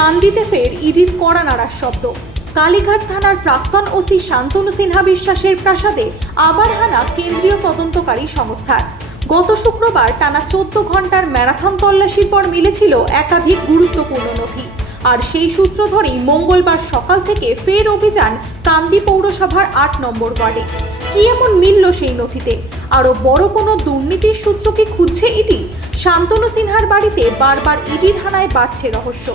কান্দিতে ফের ইডির কড়া নাড়ার শব্দ। কালীঘাট থানার প্রাক্তন ওসি শান্তনু সিনহা বিশ্বাসের প্রাসাদে আবার হানা কেন্দ্রীয় তদন্তকারী সংস্থার। গত শুক্রবার টানা 14 ঘন্টার ম্যারাথন তল্লাশির পর মিলেছিল একাধিক গুরুত্বপূর্ণ নথি। আর সেই সূত্র ধরেই মঙ্গলবার সকাল থেকে ফের অভিযান কান্দি পৌরসভার 8 নম্বর ওয়ার্ডে। কি এমন মিলল সেই নথিতে? আরো বড় কোনো দুর্নীতির সূত্র কি খুঁজছে ইডি? শান্তনু সিনহার বাড়িতে বারবার ইডির হানায় বাড়ছে রহস্য।